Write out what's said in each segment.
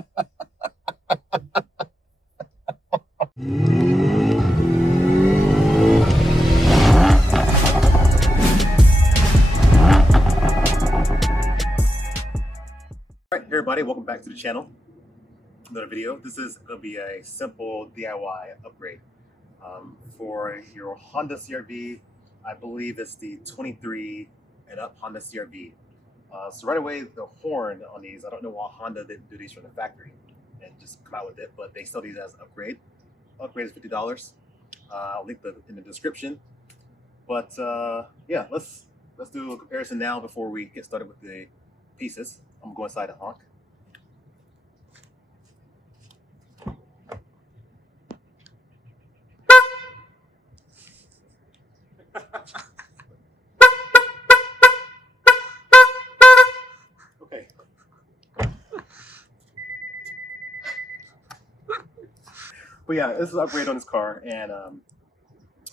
Alright, hey everybody, welcome back to the channel. Another video. This is going to be a simple DIY upgrade for your Honda CR-V. I believe it's the 23 and up Honda CR-V. So right away, the horn on these, I don't know why Honda didn't do these from the factory and just come out with it, but they sell these as upgrade. Upgrade is $50. I'll link in the description. But yeah, let's do a comparison now before we get started with the pieces. I'm going inside to honk. Okay. But yeah, this is an upgrade on this car, and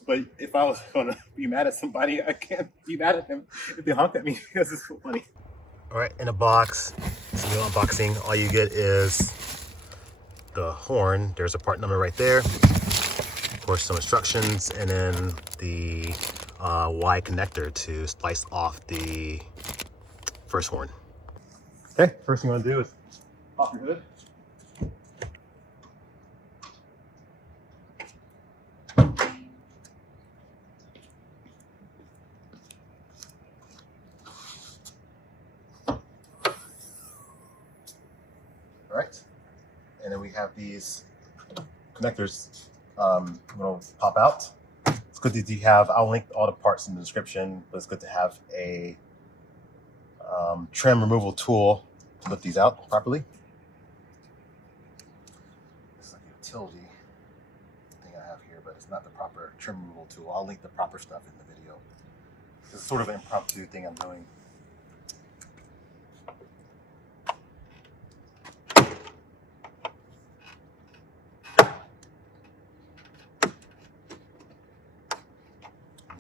but if I was gonna be mad at somebody, I can't be mad at them if they honked at me because it's so funny. All right, in a box, so no unboxing. All you get is the horn. There's a part number right there. Of course, some instructions, and then the Y connector to splice off the first horn. Okay, first thing you want to do is pop your hood. Right, and then we have these connectors will pop out. It's good that you have, I'll link all the parts in the description, but it's good to have a trim removal tool to lift these out properly. It's like a utility thing I have here, but it's not the proper trim removal tool. I'll link the proper stuff in the video. It's sort of an impromptu thing I'm doing.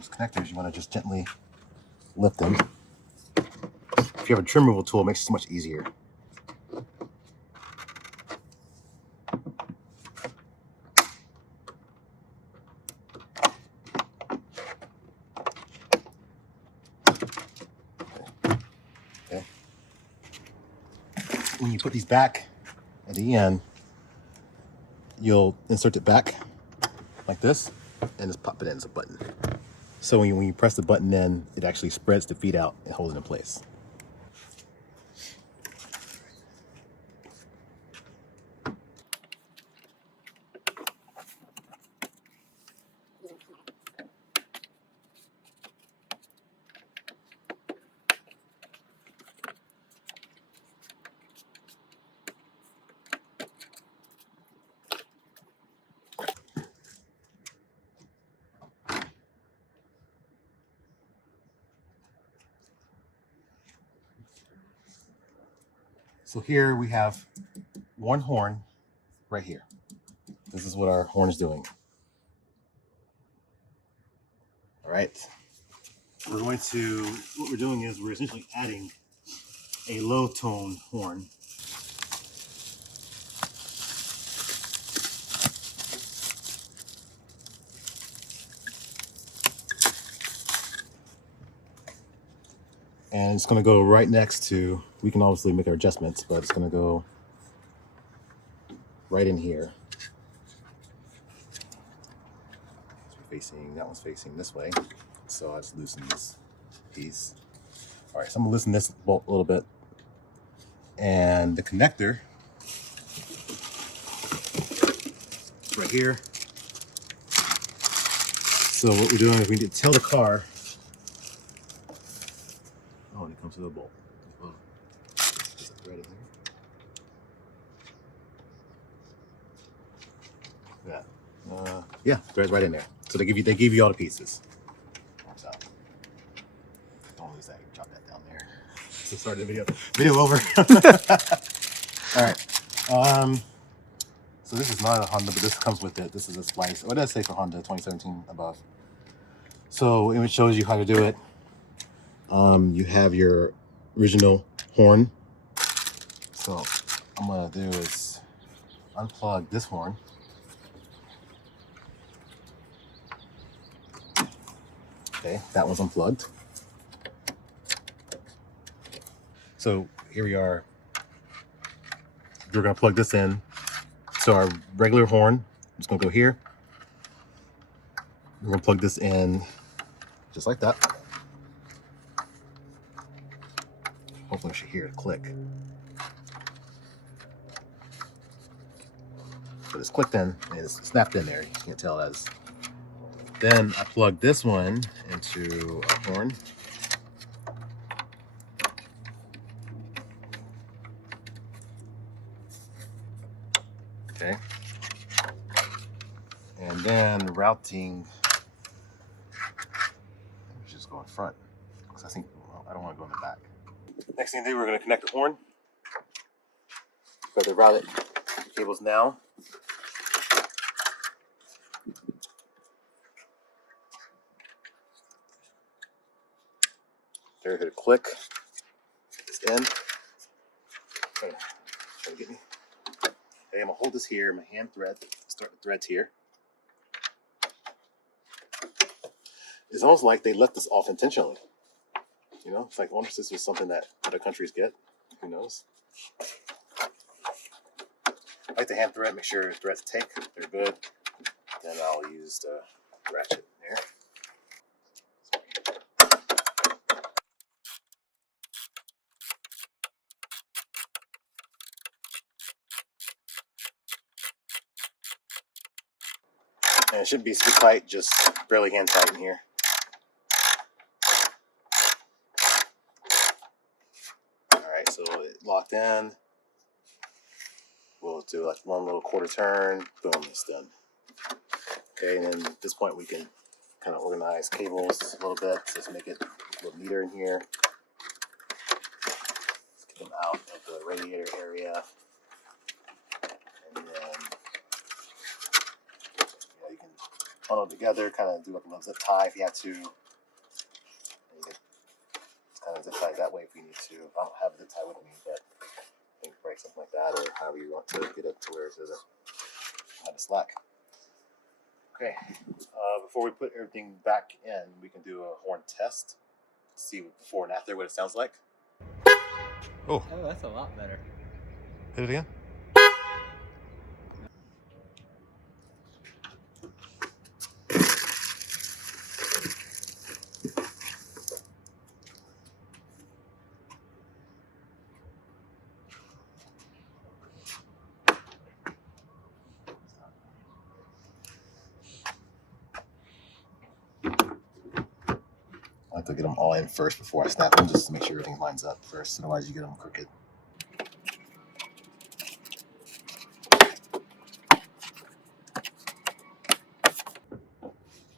Connectors, you want to just gently lift them. If you have a trim removal tool, it makes it so much easier. Okay. When you put these back at the end, you'll insert it back like this and just pop it in as a button. So when you press the button in, it actually spreads the feet out and holds it in place. So here we have one horn right here. This is what our horn is doing. All right. What we're doing is we're essentially adding a low tone horn. And it's going to go right next to, we can obviously make our adjustments, but it's going to go right in here. That one's facing this way. So I just loosen this piece. All right, so I'm going to loosen this bolt a little bit. And the connector right here. So what we're doing is we need to tell the car. Oh, and it comes to the bolt. Oh. Is that right in there? Yeah. Yeah, thread's right in there. So they give you all the pieces. So, don't lose that. Drop that down there. So start the video. Video over. All right. So this is not a Honda, but this comes with it. This is a splice. What does it say for Honda 2017 above? So it shows you how to do it. You have your original horn. So I'm going to do is unplug this horn. Okay, that one's unplugged. So here we are. We're going to plug this in. So our regular horn is going to go here. We're going to plug this in just like that. Hopefully we should hear it click. So it's clicked in and it's snapped in there. You can't tell as. Then I plug this one into a horn. Okay. And then routing, just go in front because I think I don't want to go in the back. Next thing to do, we're going to connect the horn. Got the routed cables now. There, hit a click. It's in. Try to get me. Okay, I'm gonna hold this here. My hand thread. Start the threads here. It's almost like they left this off intentionally. You know, it's like I wonder if this was something that other countries get. Who knows? I like the hand thread. Make sure threads take. They're good. Then I'll use the ratchet there. And it shouldn't be super tight, just barely hand tight in here. Alright, so it locked in. We'll do like one little quarter turn. Boom, it's done. Okay, and then at this point we can kind of organize cables a little bit. Just make it a little neater in here. Let's get them out of the radiator area. And then you can bundle them together, kind of do like a little zip tie if you have to. And you can kind of zip tie that way if you need to. I don't have a zip tie with me, but I think break something like that, or however you want to get it to where it doesn't have a slack. Okay, before we put everything back in, we can do a horn test. See before and after what it sounds like. Oh, that's a lot better. Hit it again. I like to get them all in first before I snap them, just to make sure everything lines up first. Otherwise, you get them crooked.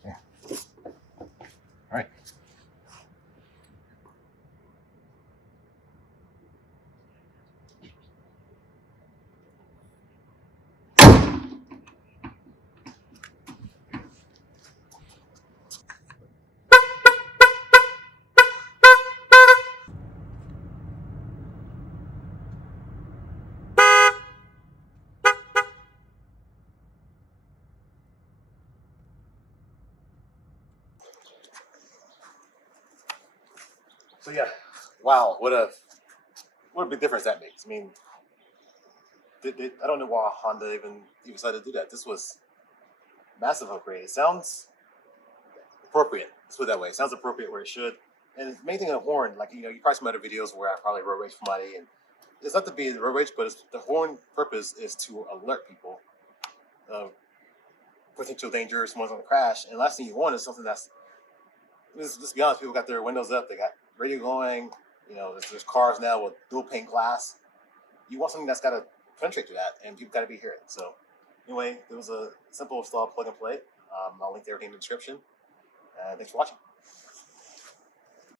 Yeah. All right. So yeah, wow, what a big difference that makes. I mean, I don't know why Honda even decided to do that. This was massive upgrade. It sounds appropriate. Let's put it that way. It sounds appropriate where it should. And the main thing of the horn, like you probably some other videos where I probably road rage somebody, and it's not to be road rage, but the horn purpose is to alert people of potential danger, someone's going to crash. And the last thing you want is something that's, let's be honest, people got their windows up, they got radio going. There's cars now with dual pane glass. You want something that's got to penetrate through that, and you've got to be hearing. So anyway, it was a simple install plug and play. I'll link everything in the description. Thanks for watching.